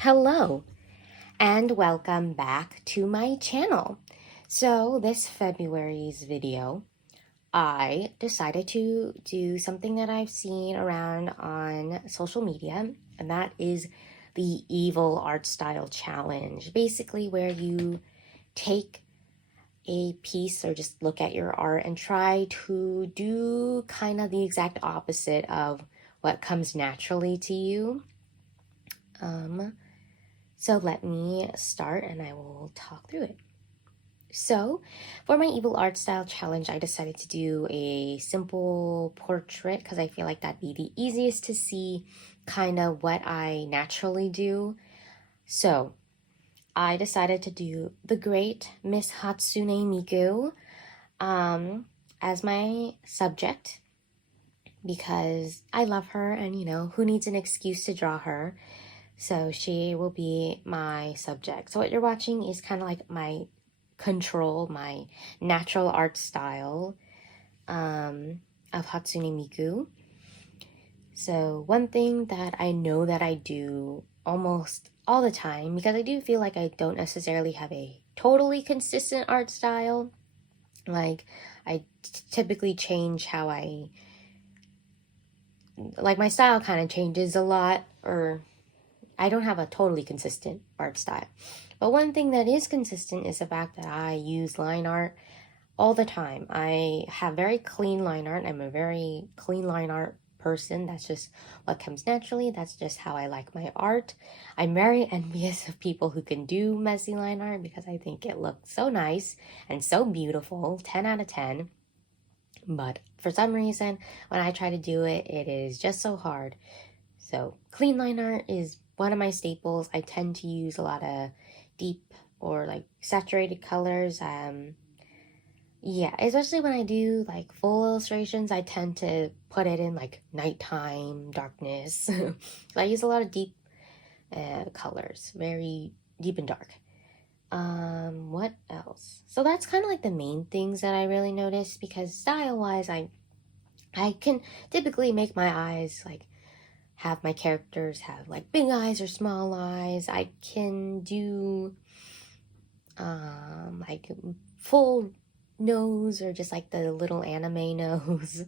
Hello and welcome back to my channel. So this February's video, I decided to do something that I've seen around on social media, and that is the Evil Art Style Challenge. Basically where you take a piece or just look at your art and try to do kind of the exact opposite of what comes naturally to you. So let me start and I will talk through it. So for my Evil Art Style Challenge, I decided to do a simple portrait because I feel like that'd be the easiest to see kind of what I naturally do. So I decided to do the great Miss Hatsune Miku as my subject because I love her and who needs an excuse to draw her? So she will be my subject. So what you're watching is kind of like my control, my natural art style of Hatsune Miku. So one thing that I know that I do almost all the time, because I do feel like I don't necessarily have a totally consistent art style. Like I typically change how like my style kind of changes a lot, or I don't have a totally consistent art style. But one thing that is consistent is the fact that I use line art all the time. I have very clean line art. I'm a very clean line art person. That's just what comes naturally. That's just how I like my art. I'm very envious of people who can do messy line art because I think it looks so nice and so beautiful. 10 out of 10. But for some reason, when I try to do it, it is just so hard. So clean line art is one of my staples. I tend to use a lot of deep or like saturated colors. Yeah, especially when I do like full illustrations, I tend to put it in like nighttime darkness. So I use a lot of deep colors, very deep and dark. What else? So that's kind of like the main things that I really notice, because style wise, I can typically make my eyes like have my characters have like big eyes or small eyes. I can do like full nose or just like the little anime nose.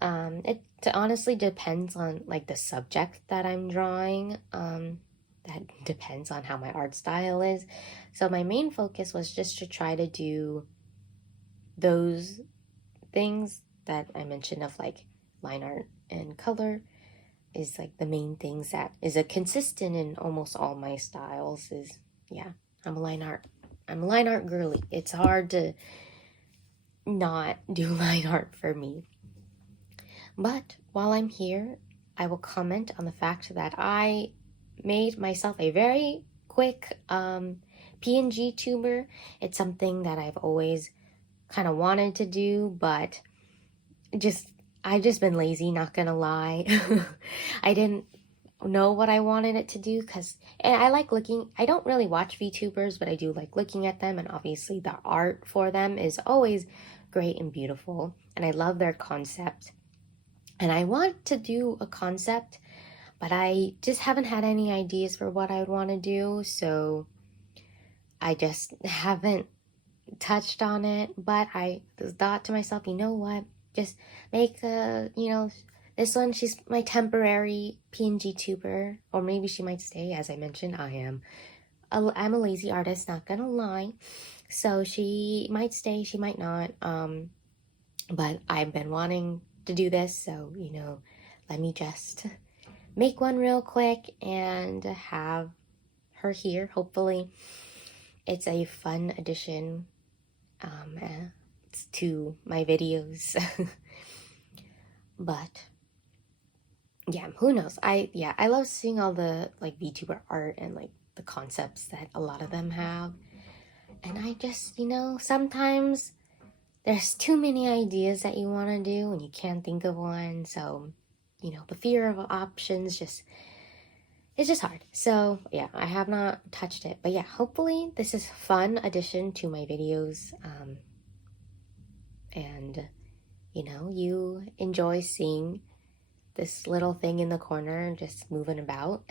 It honestly depends on like the subject that I'm drawing. That depends on how my art style is. So my main focus was just to try to do those things that I mentioned of like line art and color is like the main things that is a consistent in almost all my styles. Is yeah, I'm a line art. I'm a line art girly. It's hard to not do line art for me. But while I'm here, I will comment on the fact that I made myself a very quick PNG tuber. It's something that I've always kind of wanted to do, but just I've just been lazy, not gonna lie. I didn't know what I wanted it to do, because and I like looking. I don't really watch VTubers, but I do like looking at them, and obviously the art for them is always great and beautiful, and I love their concept. And I want to do a concept, but I just haven't had any ideas for what I would want to do, so I just haven't touched on it. But I thought to myself, you know what? Just make this one, she's my temporary PNG tuber, or maybe she might stay. As I mentioned, I'm a lazy artist, not gonna lie. So she might stay, she might not. But I've been wanting to do this, so let me just make one real quick and have her here. Hopefully, it's a fun addition to my videos. But yeah, who knows? I love seeing all the like VTuber art and like the concepts that a lot of them have. And I just, sometimes there's too many ideas that you want to do and you can't think of one. So, the fear of options it's just hard. So yeah, I have not touched it. But yeah, hopefully this is a fun addition to my videos. And you enjoy seeing this little thing in the corner just moving about.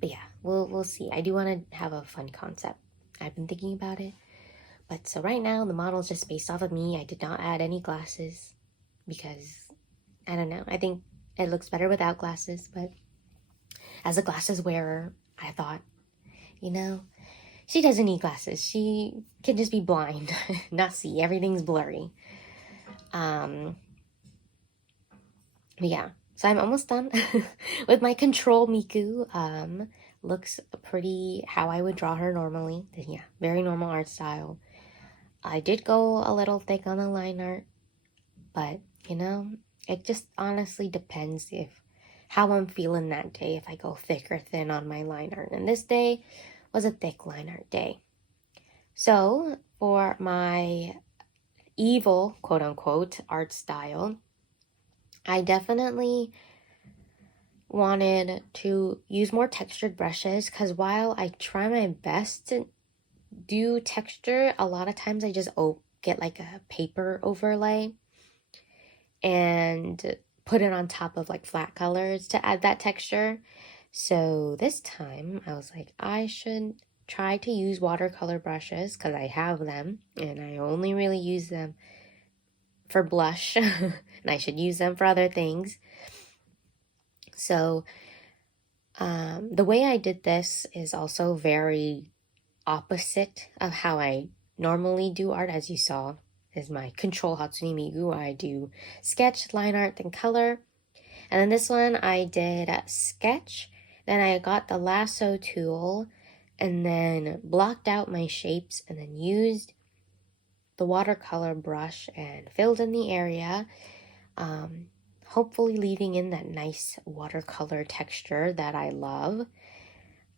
But yeah, we'll see. I do want to have a fun concept. I've been thinking about it. But so right now the model is just based off of me. I did not add any glasses because I don't know. I think it looks better without glasses, but as a glasses wearer, I thought, you know, she doesn't need glasses. She can just be blind, not see. Everything's blurry. But yeah, so I'm almost done with my control Miku. Looks pretty how I would draw her normally. Yeah, very normal art style. I did go a little thick on the line art, but you know, it just honestly depends if how I'm feeling that day, if I go thick or thin on my line art. And this day was a thick line art day. So for my evil, quote unquote, art style, I definitely wanted to use more textured brushes because while I try my best to do texture, a lot of times I just get like a paper overlay and put it on top of like flat colors to add that texture. So this time I was like, I should try to use watercolor brushes because I have them and I only really use them for blush and I should use them for other things. So the way I did this is also very opposite of how I normally do art. As you saw, is my control Hatsune Miku. I do sketch, line art, and color. And then this one I did sketch. Then I got the lasso tool and then blocked out my shapes and then used the watercolor brush and filled in the area. Hopefully leaving in that nice watercolor texture that I love.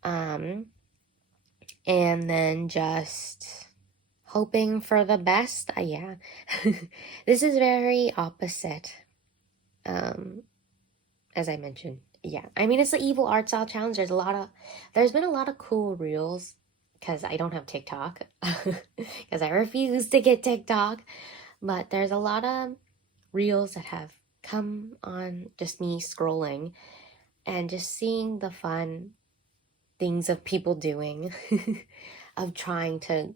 And then just hoping for the best. Yeah, this is very opposite. As I mentioned, yeah. I mean, it's the evil art style challenge. There's been a lot of cool reels because I don't have TikTok because I refuse to get TikTok. But there's a lot of reels that have come on just me scrolling and just seeing the fun things of people doing, of trying to,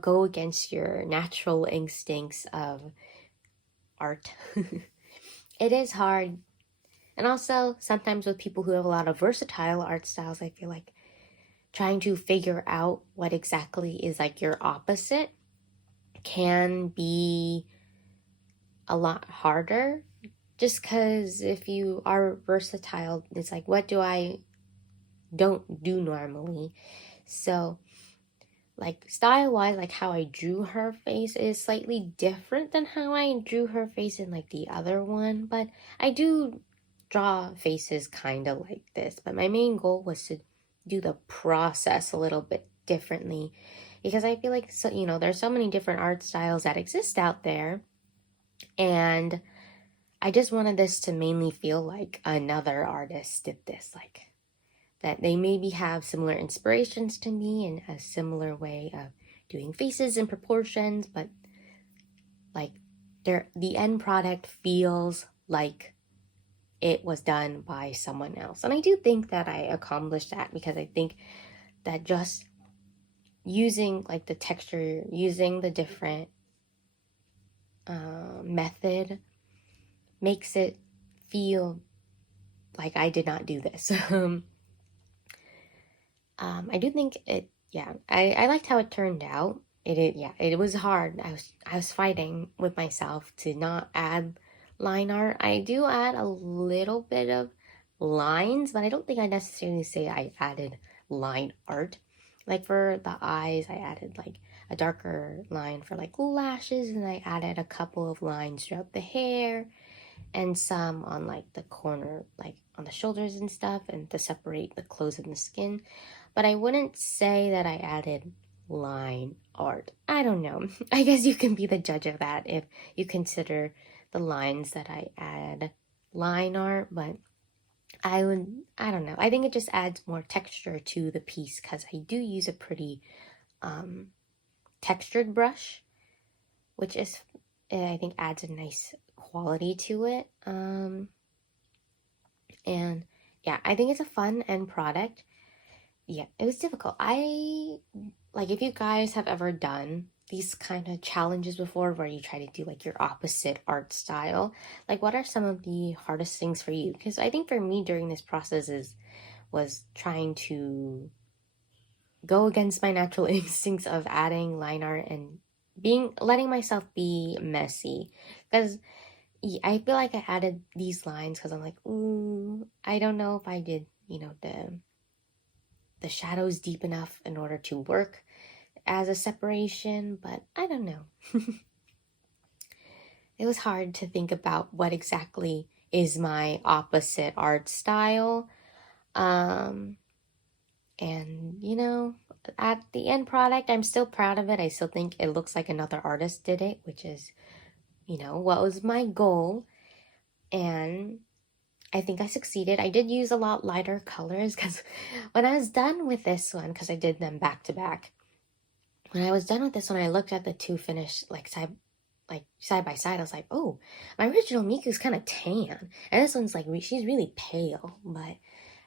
go against your natural instincts of art. It is hard. And also, sometimes with people who have a lot of versatile art styles, I feel like trying to figure out what exactly is like your opposite can be a lot harder. Just because if you are versatile, it's like, what do I don't do normally? So like style wise, like how I drew her face is slightly different than how I drew her face in like the other one, but I do draw faces kind of like this. But my main goal was to do the process a little bit differently because I feel like, so there's so many different art styles that exist out there, and I just wanted this to mainly feel like another artist did this, like that they maybe have similar inspirations to me and a similar way of doing faces and proportions, but like the end product feels like it was done by someone else. And I do think that I accomplished that because I think that just using like the texture, using the different method makes it feel like I did not do this. I do think it, yeah, I liked how it turned out. Yeah, it was hard. I was fighting with myself to not add line art. I do add a little bit of lines, but I don't think I necessarily say I added line art. Like for the eyes, I added like a darker line for like lashes, and I added a couple of lines throughout the hair and some on like the corner, like on the shoulders and stuff, and to separate the clothes and the skin. But I wouldn't say that I added line art. I don't know. I guess you can be the judge of that if you consider the lines that I add line art, but I don't know. I think it just adds more texture to the piece because I do use a pretty textured brush, which is, I think, adds a nice quality to it. And yeah, I think it's a fun end product. yeah, it was difficult. Like, if you guys have ever done these kind of challenges before where you try to do like your opposite art style, like what are some of the hardest things for you? Because I think for me during this process is was trying to go against my natural instincts of adding line art and being letting myself be messy. Because I feel like I added these lines because I'm like, ooh, I don't know if I did, the shadows deep enough in order to work as a separation, but I don't know. It was hard to think about what exactly is my opposite art style. Um, and at the end product, I'm still proud of it. I still think it looks like another artist did it, which is, what was my goal. And I think I succeeded. I did use a lot lighter colors because when I was done with this one, because I did them back to back, when I was done with this one, I looked at the two finished side by side. I was like, oh, my original Miku's kind of tan, and this one's like she's really pale. But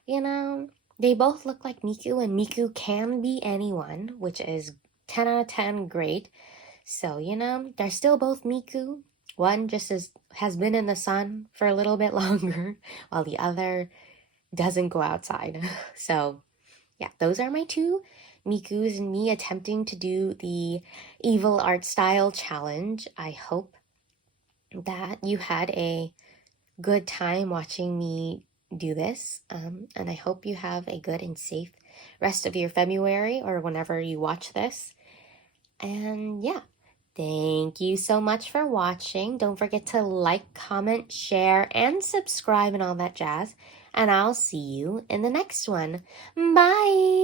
you know, they both look like Miku, and Miku can be anyone, which is 10 out of 10 great. So they're still both Miku. One just has been in the sun for a little bit longer, while the other doesn't go outside. So yeah, those are my two Mikus and me attempting to do the evil art style challenge. I hope that you had a good time watching me do this. And I hope you have a good and safe rest of your February or whenever you watch this. And yeah, thank you so much for watching. Don't forget to like, comment, share, and subscribe and all that jazz. And I'll see you in the next one. Bye!